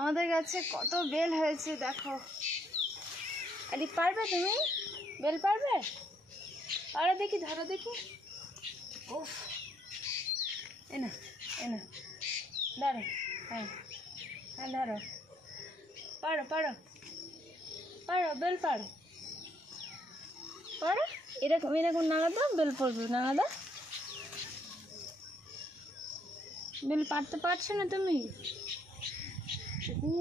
আমাদের গাছে কত বেল হয়েছে দেখো। আরে পারবে তুমি? বেল পারবে? পারো দেখি, ধরো দেখি। উফ, এনা এনা ধরো। হ্যাঁ হ্যাঁ ধরো, পারো পারো পারো, বেল পারো পারো। এরকম এরকম নাগাদা বেল পড়বে, নাগাদা। বেল পারতে পারছো না তুমি?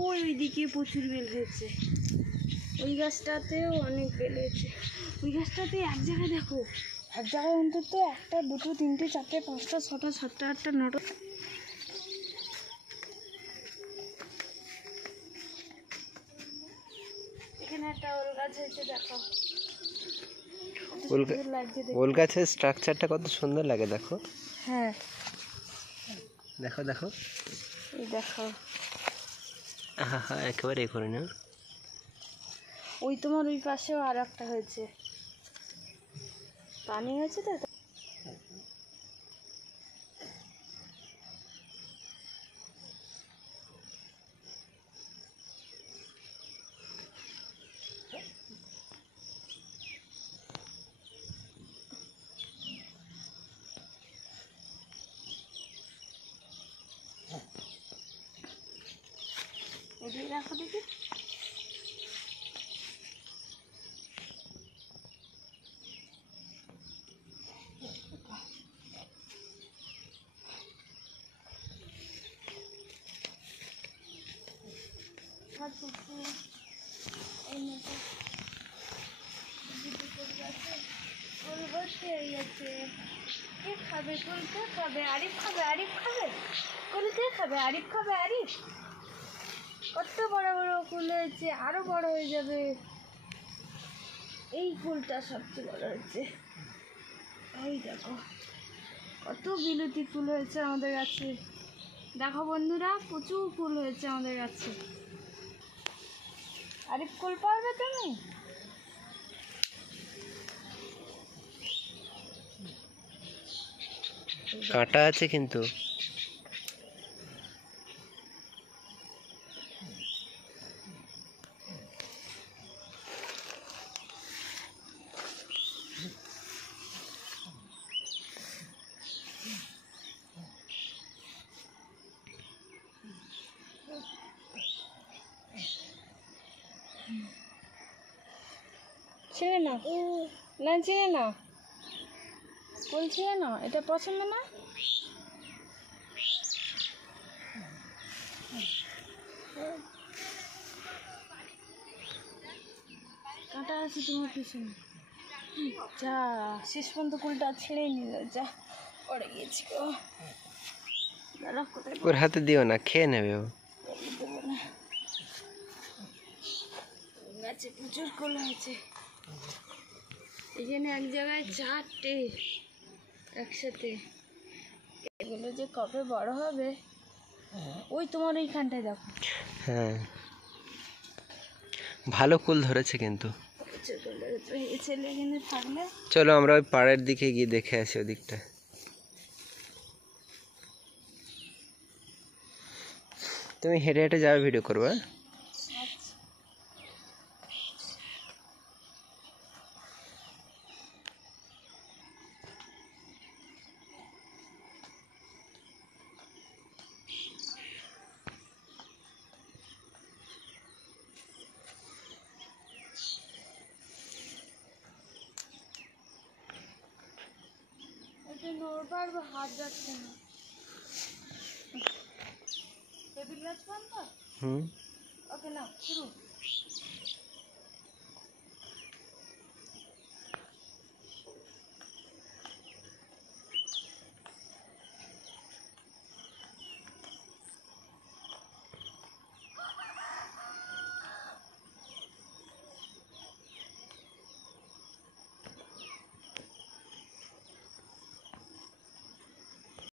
ওইদিকে প্রচুর বেল হয়েছে, ওই গাছটাতেও অনেক বেল হয়েছে। ওই গাছটাতে এক জায়গায় দেখো, এক জায়গায় অন্তত একটা, দুটো, তিনটে, চারটে, পাঁচটা, ছটা, সাতটা, আটটা, নটা। এখানে একটা ওল গাছ হয়েছে দেখো, ওল গাছের স্ট্রাকচারটা কত সুন্দর লাগে দেখো। হ্যাঁ দেখো দেখো, এই দেখো। হ্যাঁ হ্যাঁ, একেবারে করে না। ওই তোমার ওই পাশেও আর একটা হয়েছে, পানি হয়েছে তো। এদিকে রাখো দেখি। কে খাবে ফুল? কে খাবে? আরিফ খাবে, আরিফ খাবে ফুল। কে খাবে? আরিফ খাবে, আরিফ। কত বড় বড় ফুল হয়েছে, আরো বড় হয়ে যাবে। এই ফুলটা সবচেয়ে বড় হয়েছে, এই দেখো কত বিলতি ফুল হয়েছে আমাদের গাছে। দেখো বন্ধুরা, প্রচুর ফুল হয়েছে আমাদের গাছে। আরিফ ফুল পারবে তুমি? কাঁটা আছে কিন্তু। ছিঁড়ে নাও না, ছিঁড়ে নাও, ফুল ছিঁড়ে নাও। এটা পছন্দ না? কাঁটা আছে তোমার পিছনে। যা, শেষ পর্যন্ত ফুলটা ছিঁড়েই নিল, যা পড়ে গিয়েছি। ওর হাতে দিও না, খেয়ে নেবে ও। গাছে প্রচুর ফুল হয়েছে, এখানে এক জায়গায় চারটে একসাথে। এগুলো যে কবে বড় হবে। ওই তোমার এইখানটায় দেখো। হ্যাঁ, ভালো ফুল ধরেছে কিন্তু। ছেলে এখানে থাকলে। চলো আমরা ওই পাড়ের দিকে গিয়ে দেখে আসি ওদিকটা। তুমি হেঁটে হেঁটে যাবে, ভিডিও করবে। পারবো, হাত যাচ্ছে না। টেবিল গাছ পান তো? হুম, ওকে নাও, শুরু।